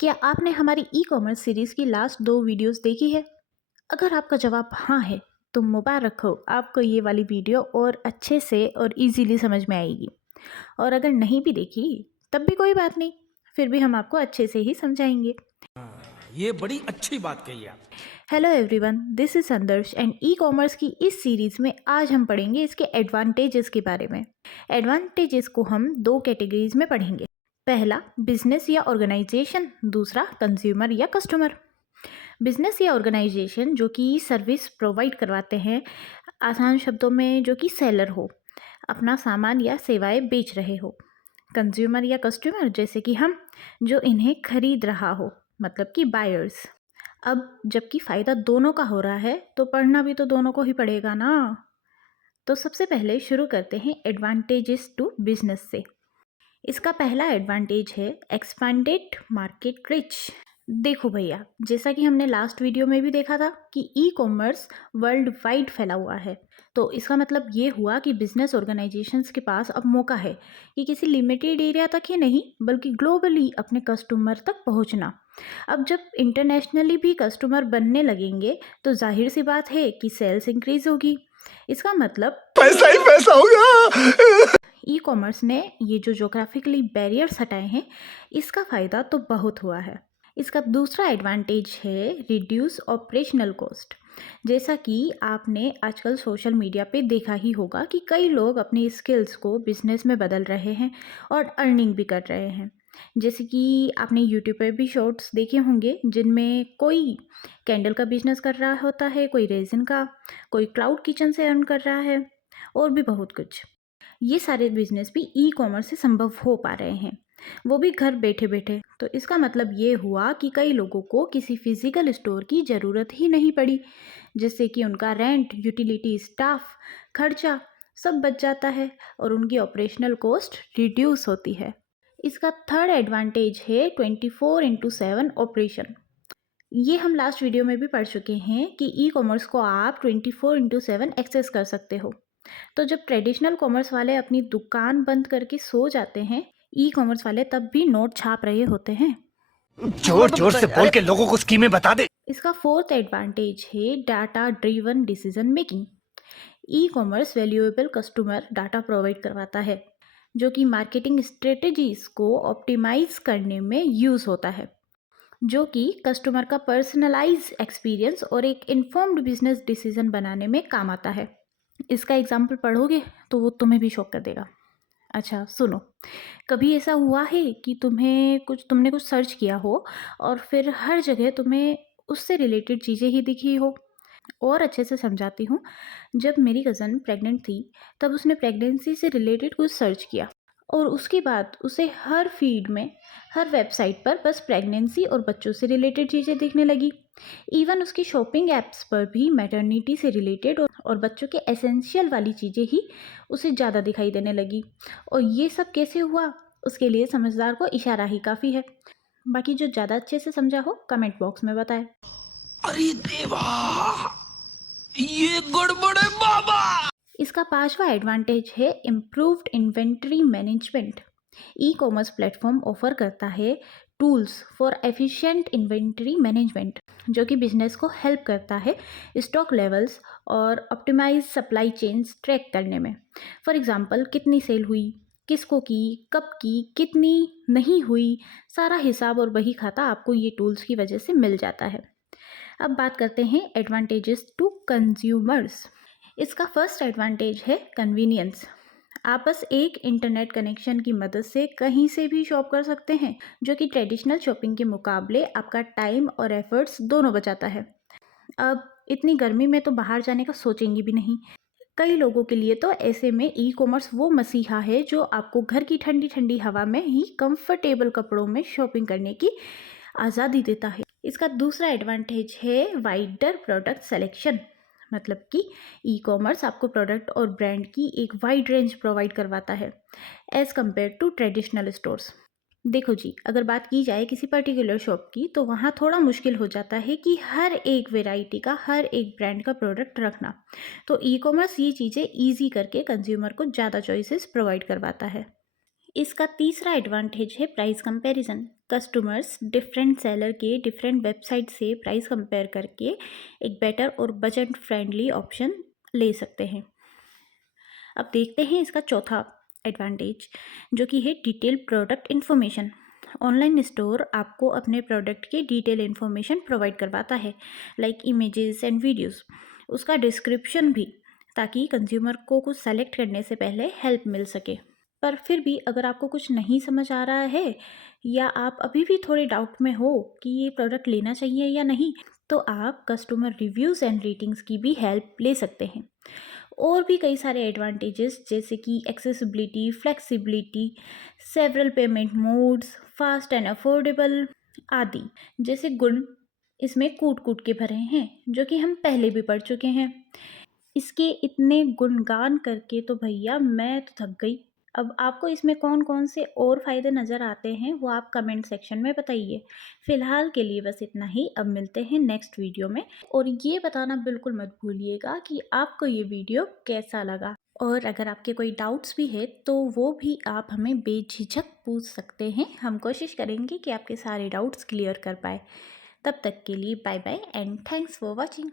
क्या आपने हमारी ई कॉमर्स सीरीज़ की लास्ट 2 वीडियोस देखी है? अगर आपका जवाब हाँ है, तो मुबारक हो, आपको ये वाली वीडियो और अच्छे से और इजीली समझ में आएगी। और अगर नहीं भी देखी, तब भी कोई बात नहीं, फिर भी हम आपको अच्छे से ही समझाएंगे। ये बड़ी अच्छी बात कही आप। Hello everyone, this is Sandarsh and e commerce की इस सीरीज़ में आज हम पढ़ेंगे इसके एडवांटेजेस के बारे में। एडवांटेजेस को हम 2 कैटेगरीज में पढ़ेंगे। पहला बिजनेस या ऑर्गेनाइजेशन, दूसरा कंज्यूमर या कस्टमर। बिजनेस या ऑर्गेनाइजेशन जो कि सर्विस प्रोवाइड करवाते हैं, आसान शब्दों में जो कि सेलर हो, अपना सामान या सेवाएं बेच रहे हो। कंज्यूमर या कस्टमर जैसे कि हम, जो इन्हें खरीद रहा हो, मतलब कि बायर्स। अब जबकि फ़ायदा दोनों का हो रहा है, तो पढ़ना भी तो दोनों को ही पड़ेगा ना। तो सबसे पहले शुरू करते हैं एडवांटेजेस टू बिजनेस से। इसका पहला एडवांटेज है एक्सपांडेड मार्केट रिच। देखो भैया, जैसा कि हमने लास्ट वीडियो में भी देखा था कि ई कॉमर्स वर्ल्ड वाइड फैला हुआ है। तो इसका मतलब ये हुआ कि बिजनेस ऑर्गेनाइजेशंस के पास अब मौका है कि किसी लिमिटेड एरिया तक ही नहीं, बल्कि ग्लोबली अपने कस्टमर तक पहुंचना। अब जब इंटरनेशनली भी कस्टमर बनने लगेंगे, तो जाहिर सी बात है कि सेल्स इंक्रीज होगी। इसका मतलब पैसा ही पैसा होगा। ई कॉमर्स ने ये जो जोग्राफिकली बैरियर्स हटाए हैं, इसका फ़ायदा तो बहुत हुआ है। इसका दूसरा एडवांटेज है रिड्यूस ऑपरेशनल कॉस्ट। जैसा कि आपने आजकल सोशल मीडिया पे देखा ही होगा कि कई लोग अपनी स्किल्स को बिजनेस में बदल रहे हैं और अर्निंग भी कर रहे हैं। जैसे कि आपने यूट्यूब पे भी शॉर्ट्स देखे होंगे, जिनमें कोई कैंडल का बिजनेस कर रहा होता है, कोई रेजिन का, कोई क्लाउड किचन से अर्न कर रहा है, और भी बहुत कुछ। ये सारे बिजनेस भी ई कॉमर्स से संभव हो पा रहे हैं, वो भी घर बैठे बैठे। तो इसका मतलब ये हुआ कि कई लोगों को किसी फिजिकल स्टोर की ज़रूरत ही नहीं पड़ी, जिससे कि उनका रेंट, यूटिलिटी, स्टाफ खर्चा सब बच जाता है और उनकी ऑपरेशनल कॉस्ट रिड्यूस होती है। इसका थर्ड एडवांटेज है 24/7 ऑपरेशन। ये हम लास्ट वीडियो में भी पढ़ चुके हैं कि ई कॉमर्स को आप 24/7 एक्सेस कर सकते हो। तो जब ट्रेडिशनल कॉमर्स वाले अपनी दुकान बंद करके सो जाते हैं, ई कॉमर्स वाले तब भी नोट छाप रहे होते हैं। जोर जोर से बोल के लोगों को स्कीमें बता दे। इसका फोर्थ एडवांटेज है data driven decision making. E commerce valuable customer data provide करवाता है, जो कि मार्केटिंग स्ट्रेटजीज को ऑप्टिमाइज करने में यूज़ होता है, जो कि कस्टमर का पर्सनलाइज एक्सपीरियंस और एक इन्फॉर्म्ड बिजनेस डिसीजन बनाने में काम आता है। इसका एग्जाम्पल पढ़ोगे तो वो तुम्हें भी शॉक कर देगा। अच्छा सुनो, कभी ऐसा हुआ है कि तुमने कुछ सर्च किया हो और फिर हर जगह तुम्हें उससे रिलेटेड चीज़ें ही दिखी हो? और अच्छे से समझाती हूँ। जब मेरी कज़न प्रेग्नेंट थी, तब उसने प्रेगनेंसी से रिलेटेड कुछ सर्च किया, और उसके बाद उसे हर फीड में, हर वेबसाइट पर बस प्रेगनेंसी और बच्चों से रिलेटेड चीज़ें दिखने लगी। इवन उसकी शॉपिंग ऐप्स पर भी मैटरनिटी से रिलेटेड और बच्चों के एसेंशियल वाली चीज़ें ही उसे ज़्यादा दिखाई देने लगी। और ये सब कैसे हुआ, उसके लिए समझदार को इशारा ही काफ़ी है। बाकी जो ज़्यादा अच्छे से समझा हो, कमेंट बॉक्स में बताएं। अरे देवा, ये गड़बड़ है बाबा। इसका पांचवा एडवांटेज है improved inventory management. E commerce platform offer करता है tools for efficient inventory management, जो कि बिजनेस को हेल्प करता है स्टॉक लेवल्स और ऑप्टिमाइज सप्लाई चेन्स ट्रैक करने में। फॉर एग्जांपल, कितनी सेल हुई, किसको की, कब की, कितनी नहीं हुई, सारा हिसाब और बही खाता आपको ये टूल्स की वजह से मिल जाता है। अब बात करते हैं एडवांटेजेस टू कंज्यूमर्स। इसका फर्स्ट एडवांटेज है कन्वीनियंस। आप बस एक इंटरनेट कनेक्शन की मदद से कहीं से भी शॉप कर सकते हैं, जो कि ट्रेडिशनल शॉपिंग के मुकाबले आपका टाइम और एफर्ट्स दोनों बचाता है। अब इतनी गर्मी में तो बाहर जाने का सोचेंगे भी नहीं। कई लोगों के लिए तो ऐसे में ई कॉमर्स वो मसीहा है जो आपको घर की ठंडी ठंडी हवा में ही कंफर्टेबल कपड़ों में शॉपिंग करने की आज़ादी देता है। इसका दूसरा एडवांटेज है वाइडर प्रोडक्ट सेलेक्शन। मतलब कि ई कॉमर्स आपको प्रोडक्ट और ब्रांड की एक वाइड रेंज प्रोवाइड करवाता है as compare to traditional stores. देखो जी, अगर बात की जाए किसी पर्टिकुलर शॉप की, तो वहाँ थोड़ा मुश्किल हो जाता है कि हर एक वेराइटी का, हर एक ब्रांड का प्रोडक्ट रखना। तो ई कॉमर्स ये चीज़ें ईजी करके कंज्यूमर को ज़्यादा चॉइसेस प्रोवाइड करवाता है। इसका तीसरा एडवांटेज है price comparison. Customers different seller के डिफरेंट वेबसाइट से प्राइस कंपेयर करके एक बेटर और बजट फ्रेंडली ऑप्शन ले सकते हैं। अब देखते हैं इसका चौथा एडवांटेज, जो कि है detail product information. Online store आपको अपने प्रोडक्ट की डिटेल इन्फॉर्मेशन प्रोवाइड करवाता है, लाइक इमेजेस एंड वीडियोस, उसका डिस्क्रिप्शन भी, ताकि कंज्यूमर को कुछ सेलेक्ट करने से पहले हेल्प मिल सके। पर फिर भी अगर आपको कुछ नहीं समझ आ रहा है या आप अभी भी थोड़े डाउट में हो कि ये प्रोडक्ट लेना चाहिए या नहीं, तो आप कस्टमर रिव्यूज़ एंड रेटिंग्स की भी हेल्प ले सकते हैं। और भी कई सारे एडवांटेजेस जैसे कि accessibility, flexibility, several payment modes, fast and affordable आदि जैसे गुण इसमें कूट कूट के भरे हैं, जो कि हम पहले भी पढ़ चुके हैं। इसके इतने गुणगान करके तो भैया मैं तो थक गई। अब आपको इसमें कौन कौन से और फ़ायदे नज़र आते हैं वो आप कमेंट सेक्शन में बताइए। फ़िलहाल के लिए बस इतना ही, अब मिलते हैं नेक्स्ट वीडियो में। और ये बताना बिल्कुल मत भूलिएगा कि आपको ये वीडियो कैसा लगा। और अगर आपके कोई डाउट्स भी है तो वो भी आप हमें बेझिझक पूछ सकते हैं। हम कोशिश करेंगे कि आपके सारे डाउट्स क्लियर कर पाए। तब तक के लिए bye bye and thanks for watching.